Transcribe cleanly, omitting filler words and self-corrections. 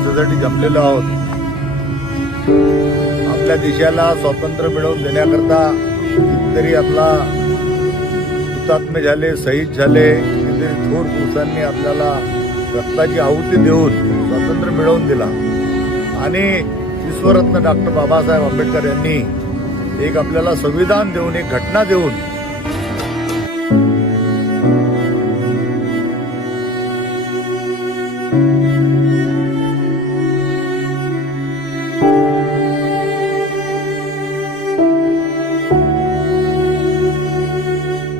अभ्यासासाठी जमलेलो आहोत. आपल्या देशाला स्वातंत्र्य मिळवून देण्याकरता कितीतरी आपला हुतात्मे झाले, शहीद झाले, कितीतरी थोर पुरुषांनी आपल्याला रक्ताची आहुती देऊन स्वातंत्र्य मिळवून दिला. आणि विश्वरत्न डॉक्टर बाबासाहेब आंबेडकर यांनी एक आपल्याला संविधान देऊन, एक घटना देऊन